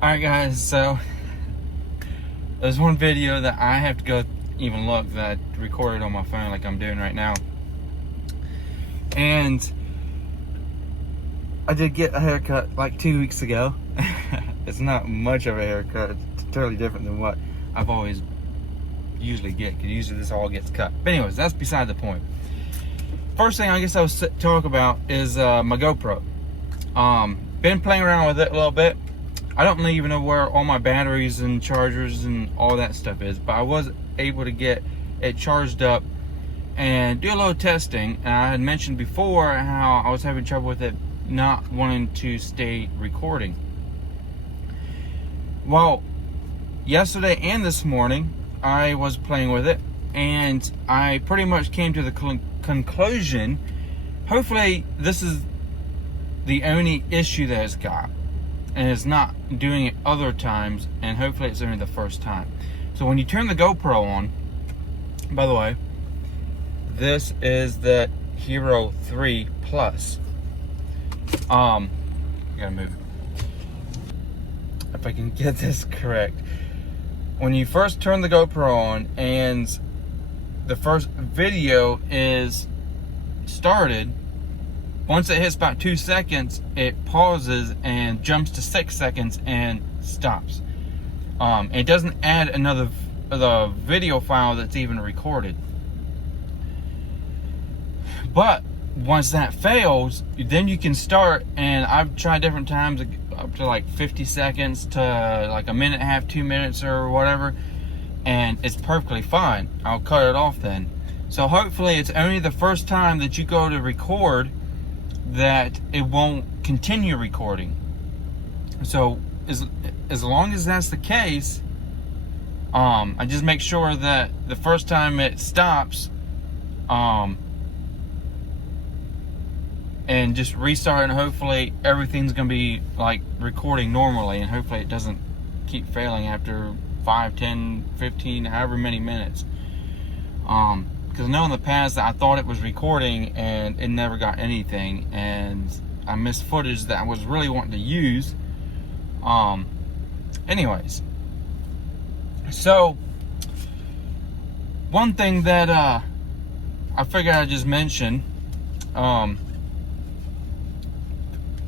Alright guys, so there's one video that I have to go even look that I recorded on my phone like I'm doing right now. And I did get a haircut like 2 weeks ago. It's not much of a haircut, it's totally different than what I've always usually get, because usually this all gets cut. But anyways, that's beside the point. First thing I guess I was talk about is my GoPro. Been playing around with it a little bit. I don't even know where all my batteries and chargers and all that stuff is, but I was able to get it charged up and do a little testing. And I had mentioned before how I was having trouble with it not wanting to stay recording. Well, yesterday and this morning I was playing with it, and I pretty much came to the conclusion, hopefully this is the only issue that it's got, and it's not doing it other times, and hopefully it's only the first time. So when you turn the GoPro on, by the way, this is the Hero 3 Plus. Gotta move it. If I can get this correct. When you first turn the GoPro on and the first video is started, once it hits about 2 seconds, it pauses and jumps to 6 seconds and stops. It doesn't add the video file that's even recorded. But once that fails, then you can start, and I've tried different times up to like 50 seconds to like a minute and a half, 2 minutes or whatever, and it's perfectly fine. I'll cut it off then. So hopefully it's only the first time that you go to record that it won't continue recording. So as long as that's the case, I just make sure that the first time it stops, and just restart, and hopefully everything's gonna be like recording normally, and hopefully it doesn't keep failing after 5, 10, 15, however many minutes. Because I know in the past that I thought it was recording and it never got anything, and I missed footage that I was really wanting to use. Anyways, so one thing that I figured I'd just mention, a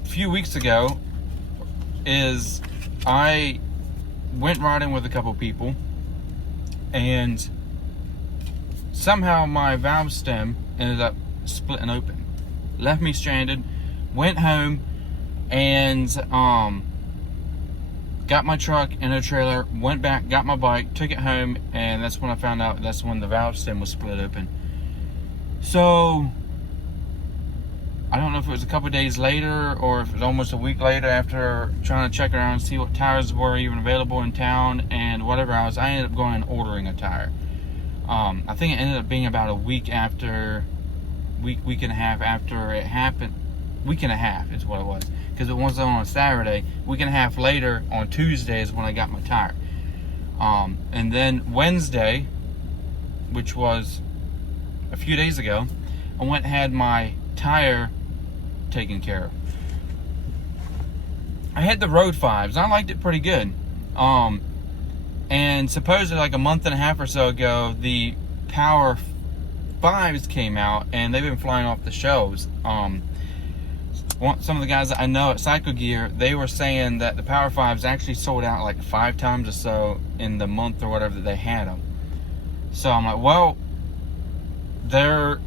few weeks ago, is I went riding with a couple people, and somehow my valve stem ended up splitting open. Left me stranded. Went home and got my truck in a trailer, went back, got my bike, took it home, and that's when I found out that's when the valve stem was split open. So I don't know if it was a couple days later or if it was almost a week later, after trying to check around and see what tires were even available in town and whatever else, I ended up going and ordering a tire. I think it ended up being about a week after, week and a half after it happened. Week and a half is what it was, because it was on a Saturday. Week and a half later, on Tuesday, is when I got my tire. And then Wednesday, which was a few days ago, I went and had my tire taken care of. I had the Road 5s. I liked it pretty good. And supposedly like a month and a half or so ago, the Power 5s came out, and they've been flying off the shelves. Some of the guys that I know at Cycle Gear, they were saying that the Power 5s actually sold out like 5 times or so in the month or whatever that they had them. So I'm like, well, they're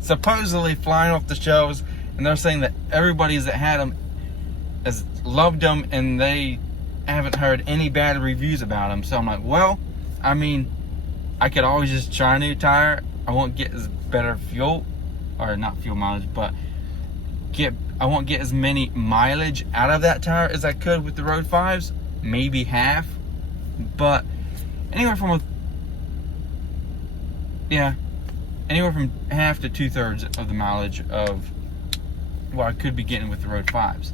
supposedly flying off the shelves, and they're saying that everybody that had them has loved them, and they haven't heard any bad reviews about them. So I'm like, well, I mean, I could always just try a new tire. I won't get as better fuel, or not fuel mileage, but I won't get as many mileage out of that tire as I could with the Road 5s, maybe half, but anywhere from half to 2/3 of the mileage of what I could be getting with the Road 5s.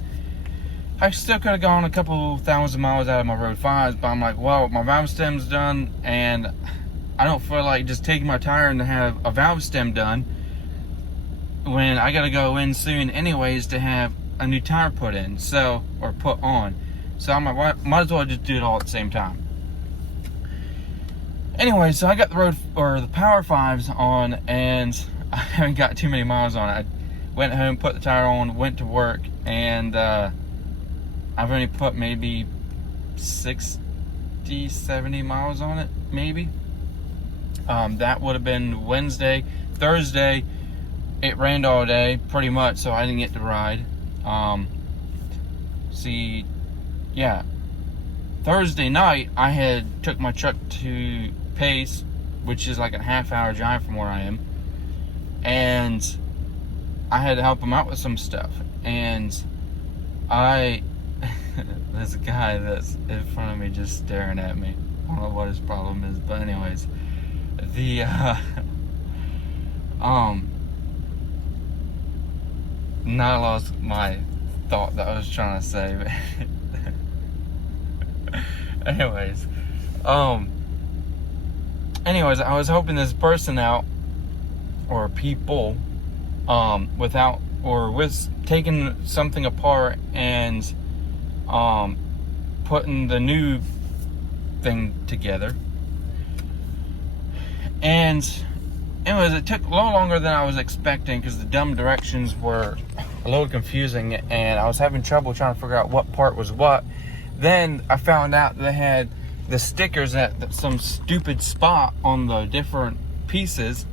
I still could have gone a couple thousand miles out of my Road 5s, but I'm like, well, my valve stem's done, and I don't feel like just taking my tire and to have a valve stem done when I gotta go in soon anyways to have a new tire put in, or put on. So I'm like, might as well just do it all at the same time. Anyway, so I got the Power 5s on, and I haven't got too many miles on it. I went home, put the tire on, went to work, and I've only put maybe 60, 70 miles on it, maybe. That would have been Wednesday. Thursday, it rained all day, pretty much, so I didn't get to ride. Thursday night, I had took my truck to Pace, which is like a half-hour drive from where I am, and I had to help him out with some stuff. And there's a guy that's in front of me just staring at me. I don't know what his problem is, but anyways, now I lost my thought that I was trying to say. Anyways, I was helping this person out, or people, with taking something apart and putting the new thing together. And anyways, it took a little longer than I was expecting because the dumb directions were a little confusing, and I was having trouble trying to figure out what part was what. Then I found out they had the stickers at some stupid spot on the different pieces,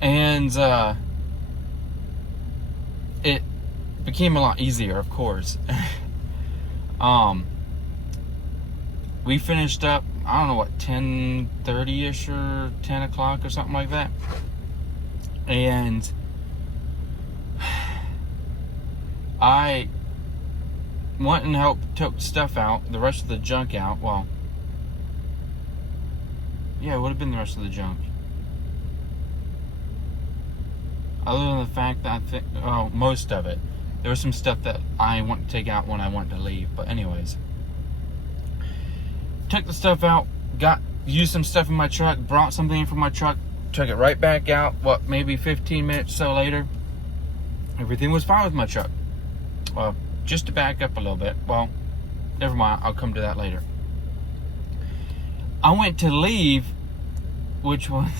and it became a lot easier, of course. We finished up, I don't know what, 10:30ish or 10 o'clock or something like that, and I went and took stuff out, the rest of the junk out. Well, yeah, it would have been the rest of the junk. Other than the fact that most of it. There was some stuff that I want to take out when I want to leave. But anyways, took the stuff out, used some stuff in my truck, brought something in from my truck, took it right back out. Maybe 15 minutes or so later, everything was fine with my truck. Well, just to back up a little bit. Well, never mind. I'll come to that later. I went to leave, which was...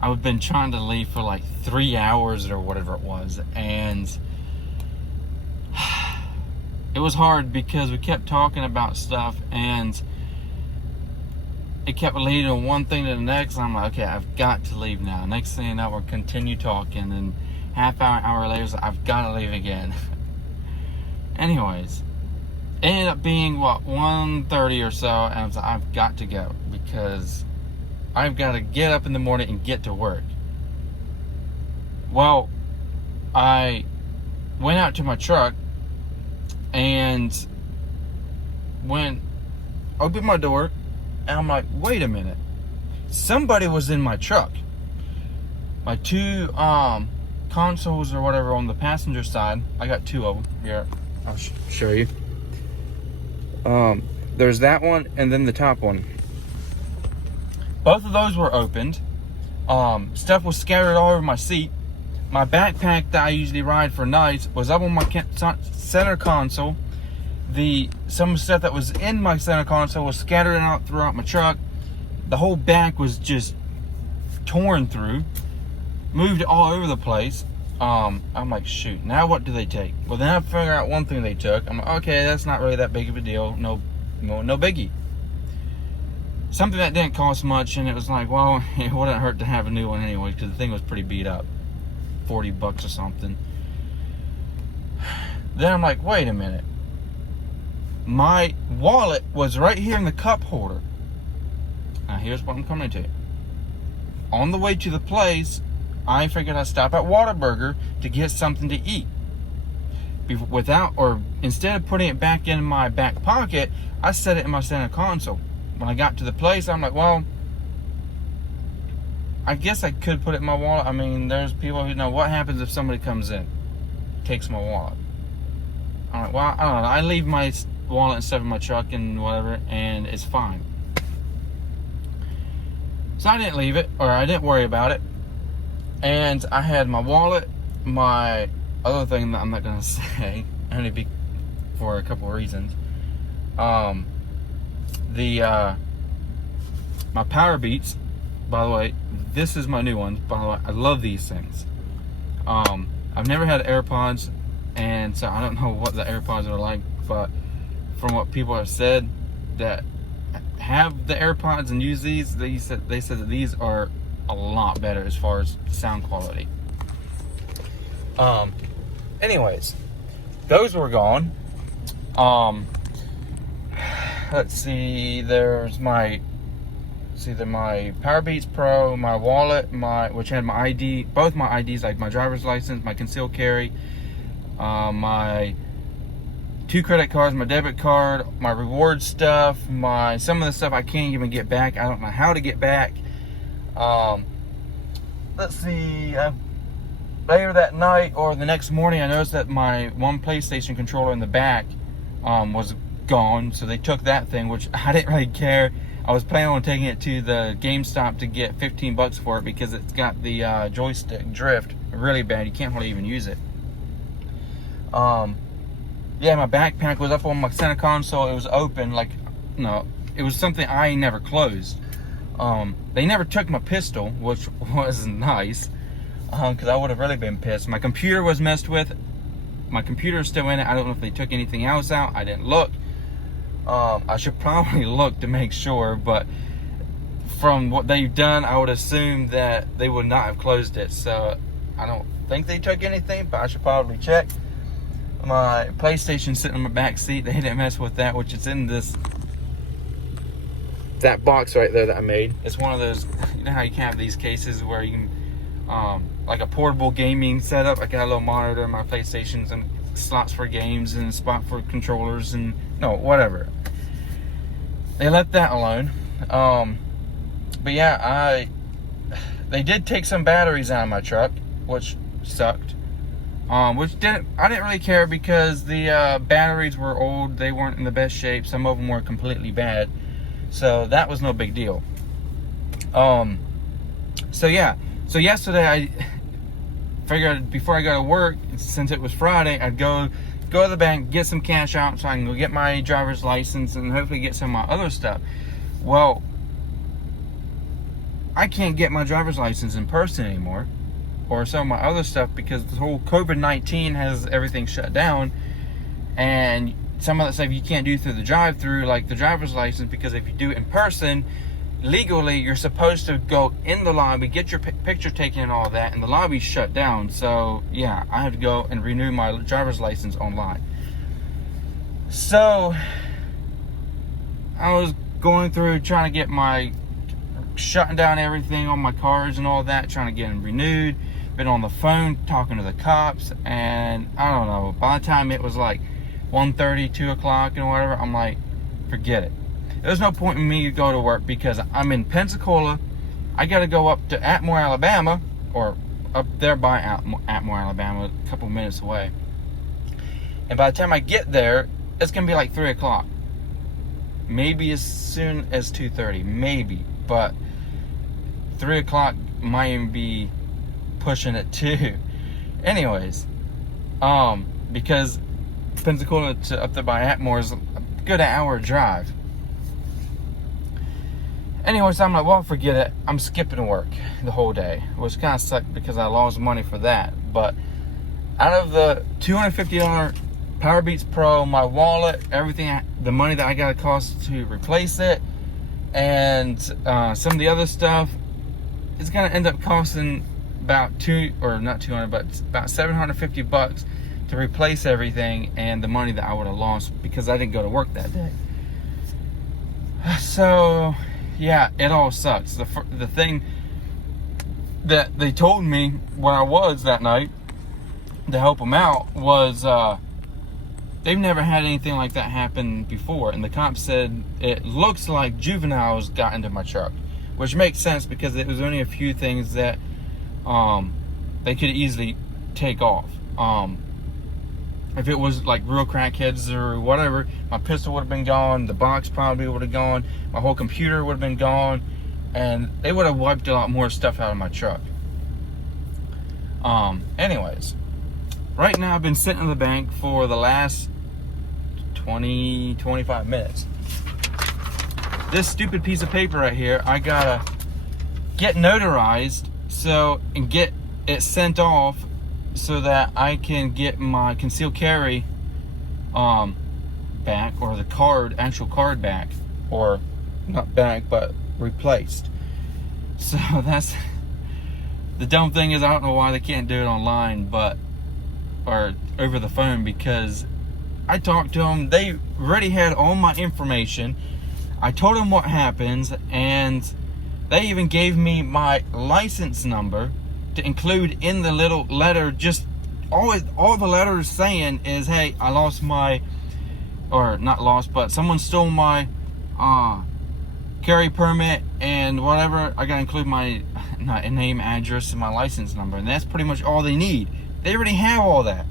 I've been trying to leave for like 3 hours or whatever it was. And it was hard because we kept talking about stuff and it kept leading to one thing to the next. And I'm like, okay, I've got to leave now. Next thing you know, we'll continue talking. And hour later, I've got to leave again. Anyways, it ended up being 1:30 or so, and I was like, I've got to go because I've got to get up in the morning and get to work. Well, I went out to my truck and opened my door, and I'm like, wait a minute, somebody was in my truck. My two consoles or whatever on the passenger side, I got two of them here. I'll show you. There's that one and then the top one. Both of those were opened. Stuff was scattered all over my seat. My backpack that I usually ride for nights was up on my center console. Some stuff that was in my center console was scattered out throughout my truck. The whole back was just torn through, moved all over the place. I'm like, shoot, now what do they take? Well, then I figure out one thing they took. I'm like, okay, that's not really that big of a deal. No biggie. Something that didn't cost much, and it was like, well, it wouldn't hurt to have a new one anyway, because the thing was pretty beat up. $40 or something. Then I'm like, wait a minute. My wallet was right here in the cup holder. Now here's what I'm coming to. On the way to the place, I figured I'd stop at Whataburger to get something to eat. Instead of putting it back in my back pocket, I set it in my center console. When I got to the place, I'm like, well, I guess I could put it in my wallet. I mean, there's people who know what happens if somebody comes in, takes my wallet. I'm like, well, I don't know. I leave my wallet and stuff in my truck and whatever, and it's fine. So I didn't leave it, or I didn't worry about it. And I had my wallet, my other thing that I'm not gonna say, only for a couple of reasons. My Power Beats, by the way, this is my new one. By the way, I love these things. I've never had AirPods, and so I don't know what the AirPods are like, but from what people have said that have the AirPods and use these, they said that these are a lot better as far as sound quality. Anyways, those were gone. Let's see, there's either my Power Beats Pro, my wallet, which had my ID, both my IDs, like my driver's license, my concealed carry, my 2 credit cards, my debit card, my reward stuff, some of the stuff I can't even get back. I don't know how to get back. Let's see, later that night or the next morning, I noticed that my one PlayStation controller in the back was gone, so they took that thing, which I didn't really care. I was planning on taking it to the GameStop to get $15 for it because it's got the joystick drift really bad. You can't hardly even use it. Yeah, my backpack was up on my center console. It was open, it was something I never closed. They never took my pistol, which was nice, because I would have really been pissed. My computer was messed with. My computer is still in it. I don't know if they took anything else out. I didn't look. I should probably look to make sure, but from what they've done, I would assume that they would not have closed it. So I don't think they took anything, but I should probably check. My PlayStation sitting in my back seat. They didn't mess with that, which is in that box right there that I made. It's one of those, you know how you can have these cases where you can, like a portable gaming setup. I got a little monitor, my PlayStations, and slots for games, and a spot for controllers, and whatever. They let that alone. But yeah, they did take some batteries out of my truck, which sucked. I didn't really care because the batteries were old. They weren't in the best shape. Some of them were completely bad, so that was no big deal. So yesterday I figured before I go to work, since it was Friday, I'd go to the bank, get some cash out so I can go get my driver's license and hopefully get some of my other stuff. Well, I can't get my driver's license in person anymore, or some of my other stuff, because the whole COVID-19 has everything shut down, and some of that stuff you can't do through the drive-through, like the driver's license, because if you do it in person, legally you're supposed to go in the lobby, get your picture taken and all that, and the lobby's shut down. So yeah, I have to go and renew my driver's license online. So I was going through trying to get shutting down everything on my cars and all that, trying to get them renewed. Been on the phone talking to the cops, and I don't know, by the time it was like 1:30, 2 o'clock and whatever, I'm like, forget it. There's no point in me to go to work because I'm in Pensacola. I got to go up to Atmore, Alabama, or up there by Atmore, Alabama, a couple minutes away. And by the time I get there, it's going to be like 3 o'clock. Maybe as soon as 2:30, maybe. But 3 o'clock might even be pushing it too. Anyways, because Pensacola to up there by Atmore is a good hour drive. Anyways, I'm like, well, forget it. I'm skipping work the whole day, which kind of sucked because I lost money for that. But out of the $250 Power Beats Pro, my wallet, everything, the money that I got to cost to replace it, and some of the other stuff, it's gonna end up costing about about $750 to replace everything, and the money that I would have lost because I didn't go to work that day. So yeah, it all sucks. The thing that they told me where I was that night to help them out was they've never had anything like that happen before, and the cops said it looks like juveniles got into my truck, which makes sense because it was only a few things that they could easily take off. If it was like real crackheads or whatever, my pistol would have been gone, the box probably would have gone, my whole computer would have been gone, and they would have wiped a lot more stuff out of my truck. Anyways, right now I've been sitting in the bank for the last 20-25 minutes. This stupid piece of paper right here, I gotta get notarized and get it sent off so that I can get my concealed carry back, or the actual card back, or not back but replaced. So that's the dumb thing is, I don't know why they can't do it online or over the phone, because I talked to them, they already had all my information. I told them what happens, and they even gave me my license number to include in the little letter. Just all the letter is saying is, hey, I lost my, or not lost, but someone stole my carry permit and whatever. I gotta include my name, address, and my license number, and that's pretty much all they need. They already have all that.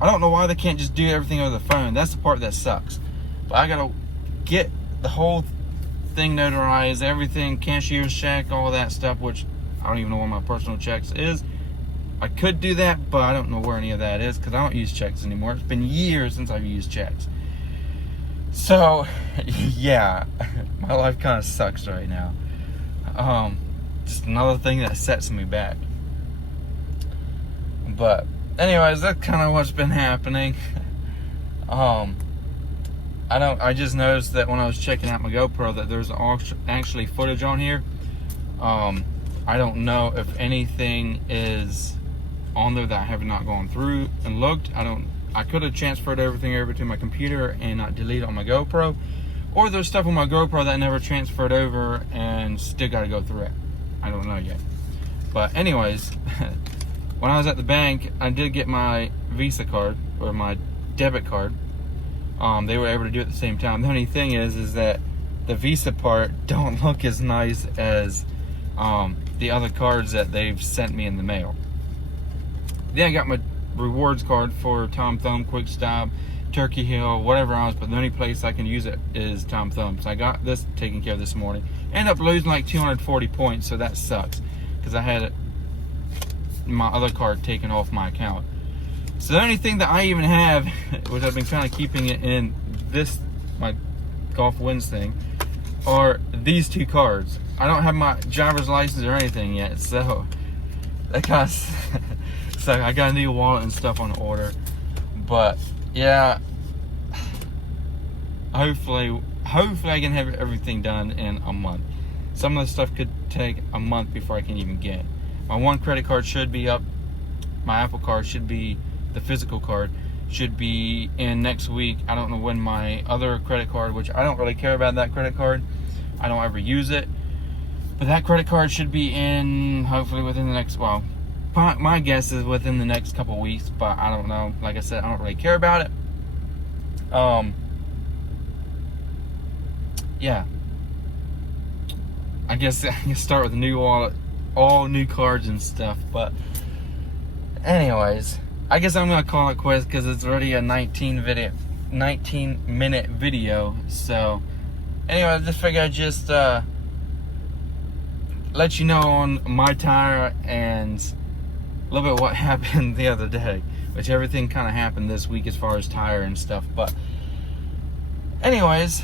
I don't know why they can't just do everything over the phone. That's the part that sucks. But I gotta get the whole thing notarized, everything, cashier's check, all that stuff, which I don't even know where my personal checks is. I could do that, but I don't know where any of that is, because I don't use checks anymore. It's been years since I've used checks. So, yeah, my life kind of sucks right now. Just another thing that sets me back. But anyways, that's kind of what's been happening. I just noticed that when I was checking out my GoPro that there's actually footage on here. I don't know if anything is on there that I have not gone through and looked. I could have transferred everything over to my computer and not delete it on my GoPro, or there's stuff on my GoPro that never transferred over and still got to go through it. I don't know yet. But anyways, when I was at the bank, I did get my Visa card, or my debit card. They were able to do it at the same time. The only thing is that the Visa part don't look as nice as the other cards that they've sent me in the mail. Then I got my rewards card for Tom Thumb, Quick Stop, Turkey Hill, whatever else, but the only place I can use it is Tom Thumb. So I got this taken care of this morning. Ended up losing like 240 points, so that sucks, because I had my other card taken off my account. So the only thing that I even have, which I've been kind of keeping it in my Golf Wins thing, are these two cards. I don't have my driver's license or anything yet, so that kind of so I got a new wallet and stuff on order. But yeah, hopefully I can have everything done in a month. Some of the stuff could take a month before I can even get it. My one credit card should be up. My Apple card should be, the physical card should be in next week. I don't know when my other credit card, which I don't really care about that credit card, I don't ever use it, but that credit card should be in hopefully within the next, well, my guess is within the next couple weeks, but I don't know. Like I said, I don't really care about it. Yeah, I guess I can start with a new wallet, all new cards and stuff. But anyways, I guess I'm gonna call it quits, because it's already a 19-minute video. So anyway, I just figured I'd just let you know on my tire and a little bit what happened the other day, which everything kind of happened this week as far as tire and stuff. But anyways,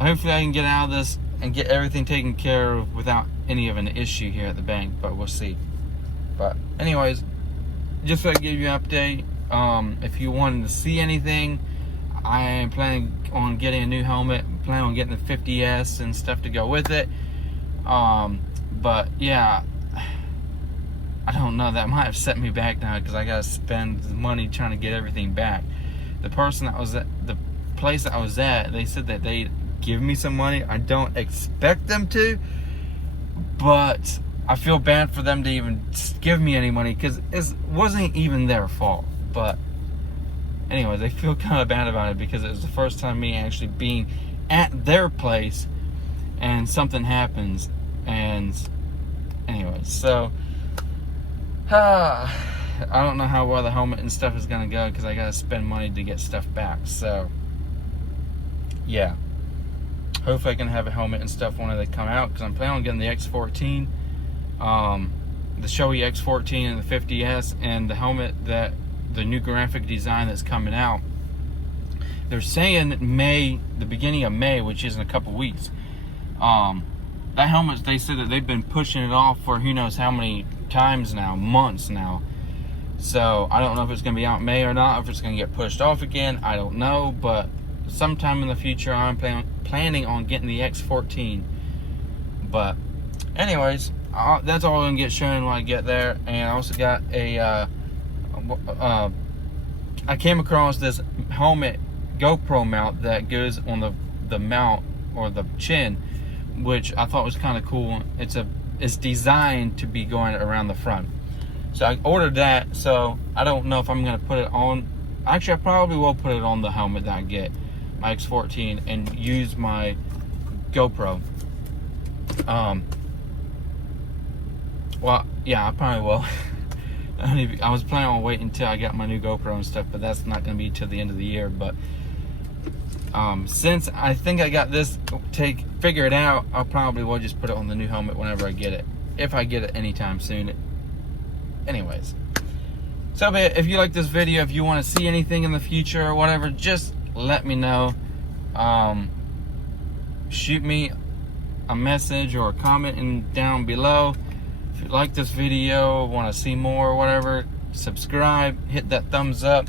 hopefully I can get out of this and get everything taken care of without any of an issue here at the bank, but we'll see. But anyways, just so I give you an update, if you wanted to see anything, I am planning on getting a new helmet, planning on getting the 50S and stuff to go with it. But yeah, I don't know, that might have set me back now, because I gotta spend the money trying to get everything back. The person that was at the place that I was at, they said that they'd give me some money. I don't expect them to, but I feel bad for them to even give me any money, because it wasn't even their fault. But anyways, I feel kind of bad about it, because it was the first time me actually being at their place and something happens. And anyways, so I don't know how well the helmet and stuff is gonna go, because I gotta spend money to get stuff back. So yeah, hopefully I can have a helmet and stuff when they come out, because I'm planning on getting the X14. the Shoei X14 and the 50S and the helmet that the new graphic design that's coming out. They're saying the beginning of May, which is in a couple weeks. That helmet, they said that they've been pushing it off for who knows how many times now, months now. So I don't know if it's going to be out in May or not, if it's going to get pushed off again. I don't know, but sometime in the future I'm planning on getting the X14. But anyways, that's all I'm going to get shown when I get there. And I also got I came across this helmet GoPro mount that goes on the mount or the chin, which I thought was kind of cool. It's designed to be going around the front. So I ordered that, so I don't know if I'm going to put it on. Actually, I probably will put it on the helmet that I get, my X14, and use my GoPro. Well, yeah, I probably will. I was planning on waiting until I got my new GoPro and stuff, but that's not going to be till the end of the year. But since I think I got this figured out, I'll probably will just put it on the new helmet whenever I get it, if I get it anytime soon. Anyways, so if you like this video, if you want to see anything in the future or whatever, just let me know. Shoot me a message or a comment down below. If you like this video, want to see more or whatever, subscribe, hit that thumbs up,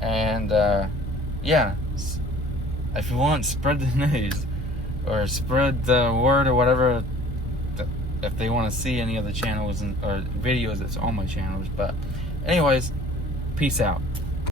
and yeah, if you want, spread the news or spread the word or whatever, if they want to see any of the channels or videos that's on my channels. But anyways, peace out.